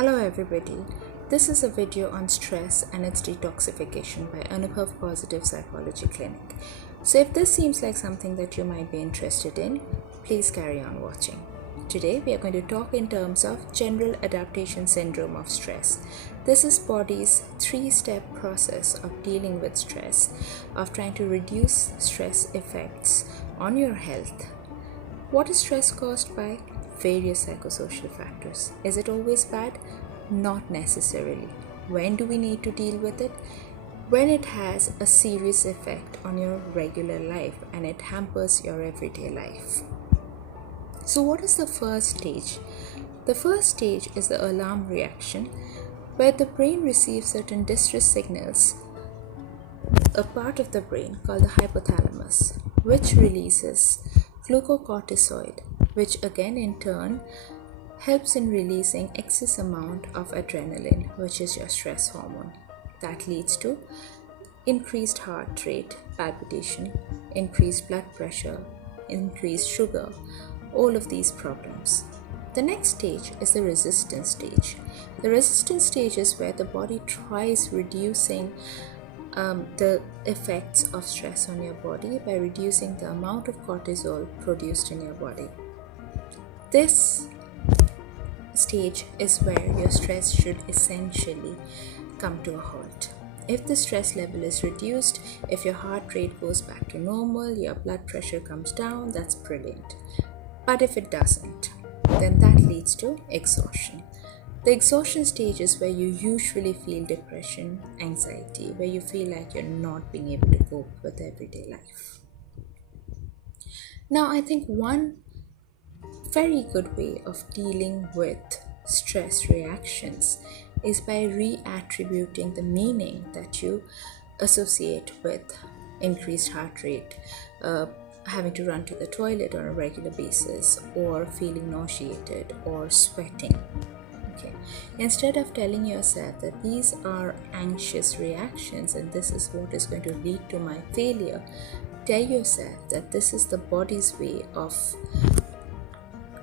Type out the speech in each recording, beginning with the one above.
Hello everybody, this is a video on stress and its detoxification by Anubhav Positive Psychology Clinic. So if this seems like something that you might be interested in, please carry on watching. Today we are going to talk in terms of general adaptation syndrome of stress. This is body's three-step process of dealing with stress, of trying to reduce stress effects on your health. What is stress caused by? Various psychosocial factors. Is it always bad? Not necessarily. When do we need to deal with it? When it has a serious effect on your regular life and it hampers your everyday life. So what is the first stage? The first stage is the alarm reaction, where the brain receives certain distress signals, a part of the brain called the hypothalamus, which releases glucocorticoid, which again in turn helps in releasing excess amount of adrenaline, which is your stress hormone. That leads to increased heart rate, palpitation, increased blood pressure, increased sugar, all of these problems. The next stage is the resistance stage. The resistance stage is where the body tries reducing the effects of stress on your body by reducing the amount of cortisol produced in your body. This stage is where your stress should essentially come to a halt. If the stress level is reduced, if your heart rate goes back to normal, your blood pressure comes down, that's brilliant. But if it doesn't, then that leads to exhaustion. The exhaustion stage is where you usually feel depression, anxiety, where you feel like you're not being able to cope with everyday life. Now, I think one very good way of dealing with stress reactions is by reattributing the meaning that you associate with increased heart rate, having to run to the toilet on a regular basis, or feeling nauseated or sweating. Okay. Instead of telling yourself that these are anxious reactions and this is what is going to lead to my failure, tell yourself that this is the body's way of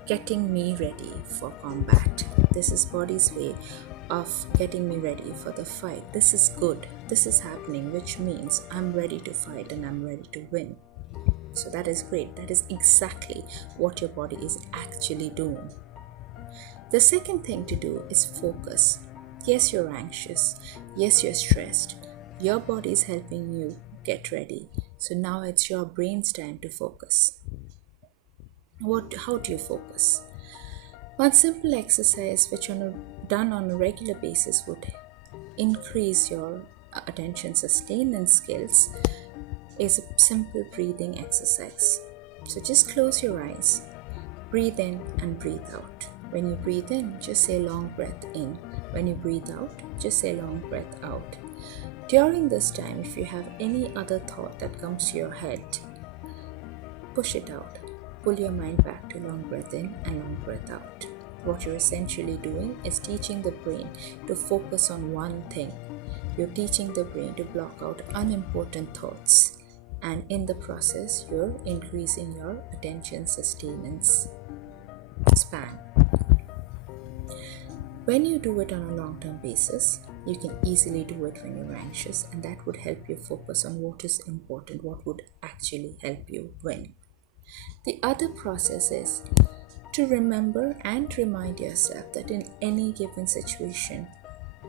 getting me ready for combat. This is body's way of getting me ready for the fight. This is good. This is happening, which means I'm ready to fight and I'm ready to win. So that is great. That is exactly what your body is actually doing. The second thing to do is focus. Yes, you're anxious. Yes, you're stressed. Your body is helping you get ready. So now it's your brain's time to focus. How do you focus? One simple exercise which done on a regular basis would increase your attention sustenance skills is a simple breathing exercise. So just close your eyes, breathe in and breathe out. When you breathe in, just say long breath in. When you breathe out, just say long breath out. During this time, if you have any other thought that comes to your head, push it out. Pull your mind back to long breath in and long breath out. What you're essentially doing is teaching the brain to focus on one thing. You're teaching the brain to block out unimportant thoughts. And in the process, you're increasing your attention sustenance span. When you do it on a long-term basis, you can easily do it when you're anxious, and that would help you focus on what is important, what would actually help you win. The other process is to remember and remind yourself that in any given situation,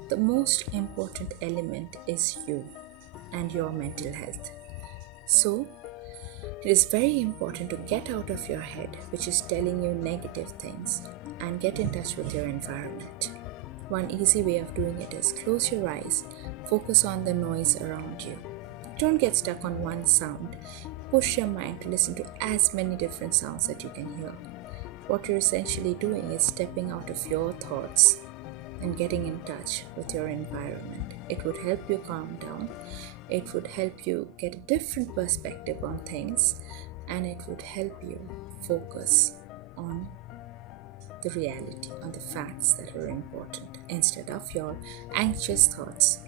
the most important element is you and your mental health. So, it is very important to get out of your head, which is telling you negative things, and get in touch with your environment. One easy way of doing it is close your eyes, focus on the noise around you. Don't get stuck on one sound. Push your mind to listen to as many different sounds that you can hear. What you're essentially doing is stepping out of your thoughts and getting in touch with your environment. It would help you calm down. It would help you get a different perspective on things, and it would help you focus on the reality, on the facts that are important instead of your anxious thoughts.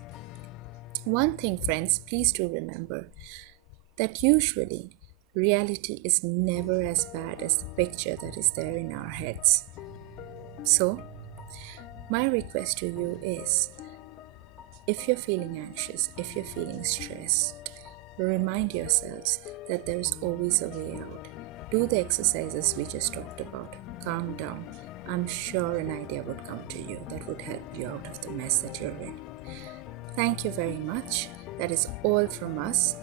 One thing, friends, please do remember that usually reality is never as bad as the picture that is there in our heads. So, My request to you is, if you're feeling anxious, if you're feeling stressed, remind yourselves that there is always a way out. Do the exercises we just talked about. Calm down. I'm sure an idea would come to you that would help you out of the mess that you're in. Thank you very much. That is all from us.